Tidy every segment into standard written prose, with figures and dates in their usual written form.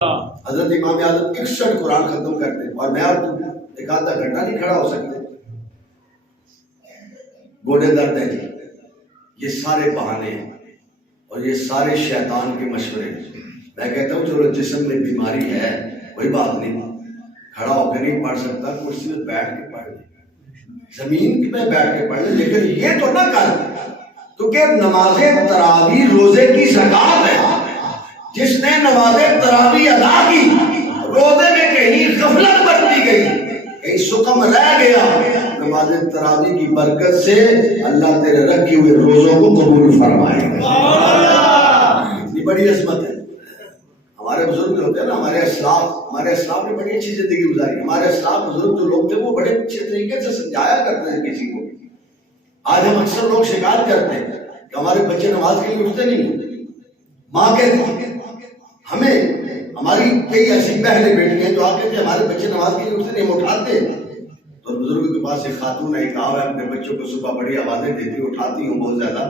حضرت امام اعظم 61 قرآن ختم کرتے ہیں اور میں اور تم ایک آدھا گھنٹہ نہیں کھڑا ہو سکتے. گوڑے درد ہے جی، یہ سارے بہانے ہیں اور یہ سارے شیطان کے مشورے. میں کہتا ہوں چلو جسم میں بیماری ہے کوئی بات نہیں، کھڑا ہو کے نہیں پڑھ سکتا کرسی میں بیٹھ کے پڑھ لے، زمین میں بیٹھ کے پڑھ لے، لیکن یہ تو نہ کر کیونکہ نماز تراویح روزے کی زکات ہے. جس نے نماز تراویح ادا کی، روزے میں کہیں غفلت برتی گئی، کہیں سکم رہ گیا، نماز تراویح کی برکت سے اللہ تیرے رکھے ہوئے روزوں کو قبول فرمائے گا. اتنی بڑی عظمت ہے. ہمارے بزرگ ہوتے ہیں نا، ہمارے اسلاف نے بڑی اچھی زندگی گزاری. ہمارے اسلاف بزرگ جو لوگ تھے وہ بڑے اچھے طریقے سے سمجھایا کرتے ہیں کسی کو. آج ہم اکثر لوگ شکایت کرتے ہیں کہ ہمارے بچے نماز کے لیے اٹھتے نہیں. ماں کہتی ہے ہمیں، ہماری کئی ایسی بہنیں بیٹی ہیں جو آ کے ہمارے بچے نماز کے لیے اٹھتے نہیں، ہم اٹھاتے ہیں. تو بزرگ کے پاس ایک خاتون ہے، کہا ہے اپنے بچوں کو صبح بڑی آوازیں دیتی ہوں، اٹھاتی ہوں بہت زیادہ،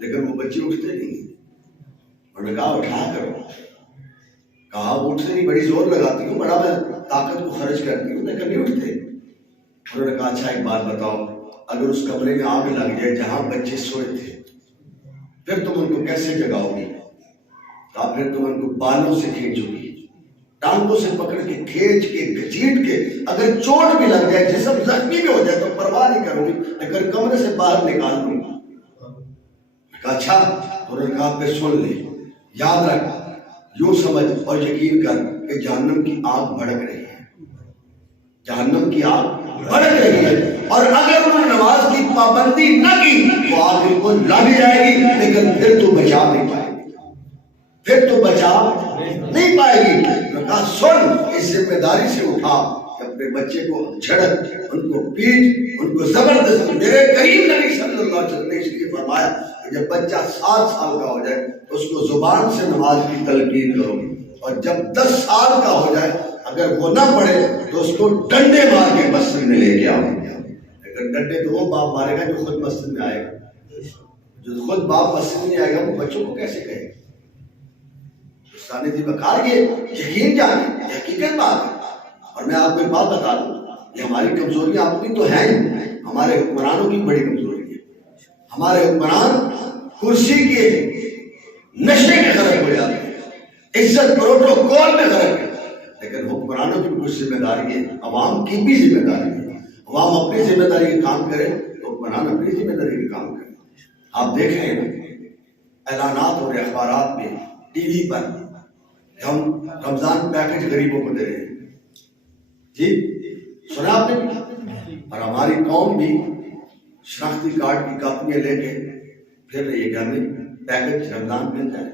لیکن وہ بچے اٹھتے نہیں. انہوں نے کہا اٹھا کرو. کہا اٹھتے نہیں، بڑی زور لگاتی ہوں، بڑا میں طاقت کو خرچ کرتی ہوں لیکن نہیں اٹھتے. انہوں نے کہا اچھا ایک بات بتاؤ، اگر اس کمرے میں آگ لگ جائے جہاں بچے سوئے تھے، پھر تم ان کو کیسے جگاؤ گی؟ کہا پھر تم ان کو بالوں سے کھینچو گی، ٹانگوں سے پکڑ کے کھینچ کے گھسیٹ کے، اگر چوٹ بھی لگ جائے جسم زخمی بھی ہو جائے تو پرواہ نہیں کروں گی، لیکن کمرے سے باہر نکال دوں گی. کہا اچھا. انہوں نے کہا پھر سن لے، یاد رکھ، یوں سمجھ اور یقین کر کہ جہنم کی آگ بھڑک رہی ہے، جہنم کی آگ بھڑک رہی ہے، اور اگر انہوں نے نماز کی پابندی نہ کی تو آگ ان کو لگ جائے گی، لیکن پھر تو بچا نہیں پائے گی، پھر تو بچا نہیں پائے گی. کہا سن، اس ذمہ داری سے اٹھا کہ اپنے بچے کو جھڑک، ان کو پیٹ، ان کو زبردستی. میرے کریم نبی صلی اللہ علیہ وسلم نے اس لیے فرمایا کہ جب بچہ 7 سال کا ہو جائے تو اس کو زبان سے نماز کی تلقین کرو، اور جب 10 سال کا ہو جائے اگر وہ نہ پڑھے تو اس کو ڈنڈے مار کے مسجد میں لے کے آؤ. لیکن ڈنڈے تو وہ باپ مارے گا جو خود مسجد میں آئے گا. جو خود باپ مسجد میں آئے گا وہ بچوں کو کیسے کہے گا؟ جی بکار یہ یقین جانے یہ حقیقت بات ہے. اور میں آپ کو ایک بات بتا دوں، یہ ہماری کمزوریاں اپنی تو ہیں، ہمارے حکمرانوں کی بڑی کمزوری ہے. ہمارے حکمران کرسی کے نشے کے غرق ہو جاتے ہیں، عزت پروٹوکول میں غرق ہے. لیکن حکمرانوں کی کچھ ذمہ داری ہے، عوام کی بھی ذمہ داری ہے. عوام اپنی ذمہ داری کے کام کرے، حکمران اپنی ذمہ داری کے کام کرے. آپ دیکھ رہے ہیں اعلانات اور اخبارات میں، ٹی وی پر، ہم رمضان پیکج غریبوں کو دے رہے ہیں. جی سنا آپ نے؟ اور ہماری قوم بھی شناختی کارڈ کی کاپیاں لے کے پھر رہی ہے کہ ہمیں پیکج رمضان مل جائے.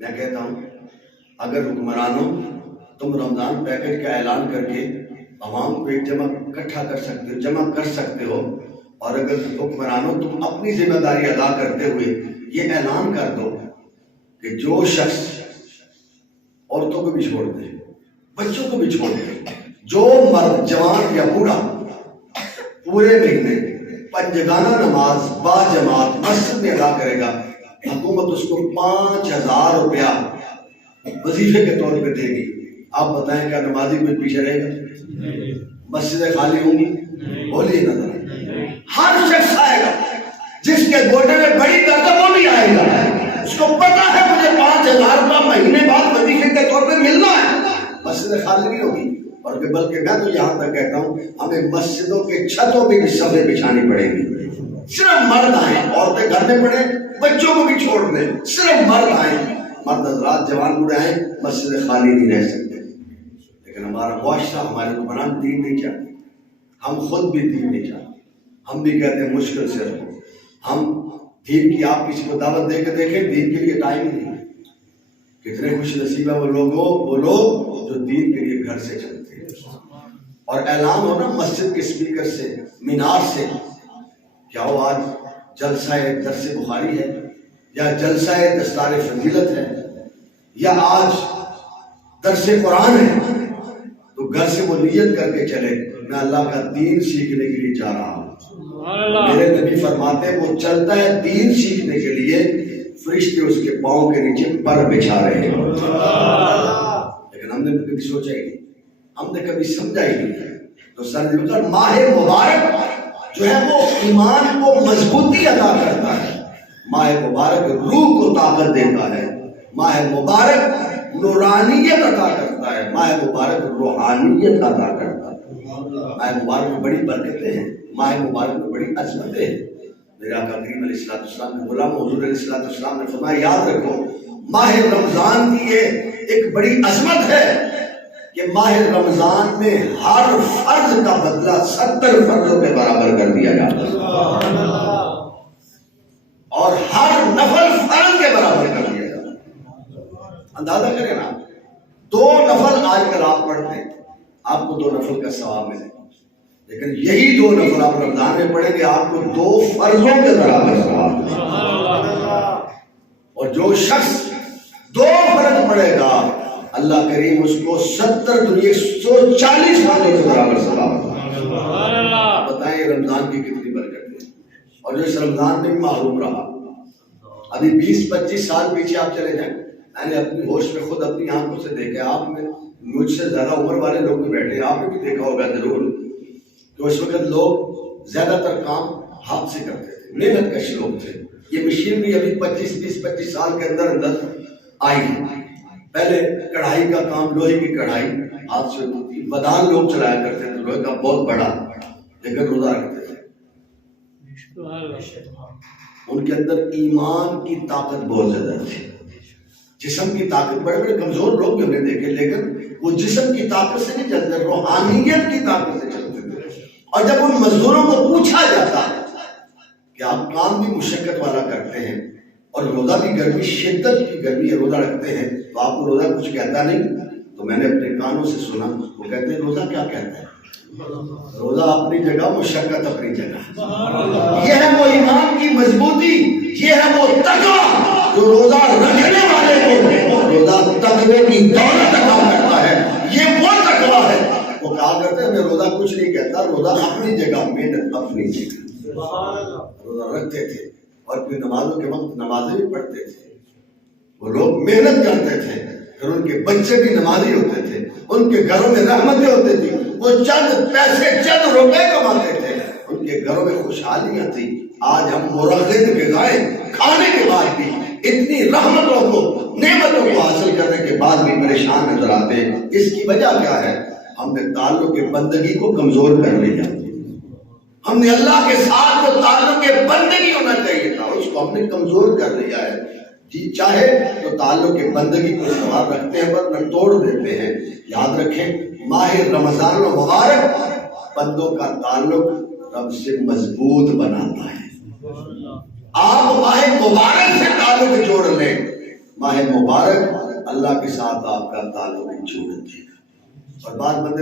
میں کہتا ہوں اگر حکمرانوں تم رمضان پیکج کا اعلان کر کے عوام کو ایک جمع کر سکتے ہو، اور اگر حکمرانوں تم اپنی ذمہ داری ادا کرتے ہوئے یہ اعلان کر دو کہ جو شخص عورتوں کو بھی چھوڑ دے، بچوں کو بھی چھوڑ دے، جو مرد جوان یا بوڑھا پورے مہینے پنجگانہ نماز با جماعت مسجد میں ادا کرے گا، حکومت اس کو 5000 روپیہ وظیفے کے طور پہ دے گی. آپ بتائیں کیا نمازی کچھ پیچھے رہے گا؟ مسجدیں خالی ہوں گی؟ بولیے نظر. ہر شخص آئے گا جس کے گوڈے میں بڑی درد ہے وہ بھی آئے گا، اس کو پتا ہے مجھے 5000 روپیہ مہینے بعد وظیفے کے طور پہ ملنا ہے. مسجدیں خالی نہیں ہوگی. اور بلکہ میں تو یہاں تک کہتا ہوں ہمیں مسجدوں کے چھتوں پہ بھی صفیں بچھانی پڑیں گی. صرف مرد آئیں، عورتیں گھر میں پڑھیں، بچوں کو بھی چھوڑ دیں، صرف مرد آئیں. مرد حضرات جوان بوڑھے آئیں، مسجدیں خالی نہیں رہ سکتے. لیکن ہمارا معاشرہ، ہمارے حکمران دین نہیں چاہتے، ہم خود بھی دین نہیں چاہتے. ہم بھی کہتے ہیں مشکل سے رہو. ہم دین کی، آپ کسی کو دعوت دے کے دیکھیں، دین کے لیے ٹائم نہیں ہے. کتنے خوش نصیب ہے وہ لوگ جو دین کے لیے گھر سے چلتے ہیں. اور اعلان ہونا مسجد کے سپیکر سے، مینار سے، کیا وہ آج جلسہ درس بخاری ہے، یا جلسہ دستار فضیلت ہے، یا آج درس قرآن ہے، تو گھر سے وہ نیت کر کے چلے میں اللہ کا دین سیکھنے کے لیے جا رہا ہوں. میرے نبی فرماتے ہیں وہ چلتا ہے دین سیکھنے کے لیے، فرشتے اس کے پاؤں کے نیچے پر بچھا رہے ہیں، لیکن ہم نے کبھی سوچا ہی نہیں، ہم نے کبھی سمجھا ہی نہیں۔ تو سر ماہ مبارک جو ہے وہ ایمان کو مضبوطی عطا کرتا ہے، ماہ مبارک روح کو طاقت دیتا ہے، ماہ مبارک نورانیت عطا کرتا ہے، ماہ مبارک روحانیت عطا کرتا ہے۔ ماہ مبارک میں بڑی برکتیں ہیں، ماہ مبارک میں بڑی عظمتیں ہیں۔ میرے آقا کریم علیہ السلام کے غلام حضور علیہ السلام نے فرمایا یاد رکھو ماہ رمضان کی یہ ایک بڑی عظمت ہے کہ ماہ رمضان میں ہر فرض کا بدلہ 70 فرضوں کے برابر کر دیا جاتا ہے، اور ہر نفل فرض کے برابر کر دیا جاتا ہے۔ اندازہ کریں نا، 2 نفل آج کل آپ پڑھتے ہیں، آپ کو 2 نفل کا ثواب ملے، لیکن یہی 2 نفل آپ رمضان میں پڑھیں گے آپ کو 2 فرضوں کے برابر ثواب ملے۔ اور جو شخص 2 فرض پڑھے گا اللہ کریم اس کو 70 دنیا 140 فرضوں کے برابر ثواب ملے۔ بتائیں رمضان کی کتنی برکت ہے، اور جو اس رمضان میں بھی معروف رہا۔ ابھی 20-25 سال پیچھے آپ چلے جائیں، میں نے اپنی ہوش میں خود اپنی آنکھوں سے دیکھا، آپ میں مجھ سے زیادہ عمر والے لوگ بھی بیٹھے ہیں، آپ نے بھی دیکھا ہوگا ضرور کہ اس وقت لوگ زیادہ تر کام ہاتھ سے کرتے تھے، محنت کش لوگ تھے۔ یہ مشینری ابھی 25 سال کے اندر آئی ہے۔ پہلے کڑھائی کا کام، لوہے کی کڑھائی ہاتھ سے ہوتی تھی، بدان لوگ چلایا کرتے تھے لوہے کا بہت بڑا، لیکن روزہ رکھتے تھے۔ ان کے اندر ایمان کی طاقت بہت زیادہ تھی، جسم کی طاقت، بڑے بڑے کمزور لوگ بھی ہم نے دیکھے، لیکن وہ جسم کی طاقت سے نہیں چلتے، روحانیت کی طاقت سے چلتے تھے۔ اور جب ان مزدوروں کو پوچھا جاتا کہ آپ کام بھی مشقت والا کرتے ہیں اور روزہ بھی گرمی، شدت کی گرمی ہے، روزہ رکھتے ہیں، تو آپ کو روزہ کچھ کہتا نہیں؟ تو میں نے اپنے کانوں سے سنا، وہ کہتے ہیں روزہ کیا کہتا ہے؟ روزہ اپنی جگہ، مشقت اپنی جگہ۔ یہ ہے وہ ایمان کی مضبوطی، یہ ہے وہ تقویٰ جو روزہ رکھنے والے کو روزہ تقوی کی دولت عطا کرتا ہے۔ یہ وہ تقویٰ ہے، وہ کہا کرتے ہیں میں روزہ کچھ نہیں کہتا، روزہ اپنی جگہ، محنت اپنی جگہ۔ روزہ رکھتے تھے اور پھر نمازوں کے وقت نمازیں بھی پڑھتے تھے، وہ لوگ محنت کرتے تھے، پھر ان کے بچے بھی نمازی ہوتے تھے، ان کے گھروں میں رحمتیں ہوتی تھی، وہ چند پیسے، چند روپے کماتے تھے، ان کے گھروں میں خوشحالیاں تھی۔ آج ہم مرغن غذائیں کھانے کے بعد بھی، اتنی رحمتوں کو، نعمتوں کو حاصل کرنے کے بعد بھی پریشان نظر آتے ہیں۔ اس کی وجہ کیا ہے؟ ہم نے تعلق بندگی کو کمزور کر لیا، ہم نے اللہ کے ساتھ جو تعلق بندگی ہونا چاہیے تھا اس کو ہم نے کمزور کر لیا ہے۔ جی چاہے تو تعلق بندگی کو استوار رکھتے ہیں ورنہ توڑ دیتے ہیں۔ یاد رکھیں ماہ رمضان المبارک بندوں کا تعلق رب سے مضبوط بناتا ہے۔ آپ ماہ مبارک سے تعلق جوڑ لیں، ماہ مبارک اللہ کے ساتھ آپ کا تعلق جوڑ دے گا۔ اور بعض بندے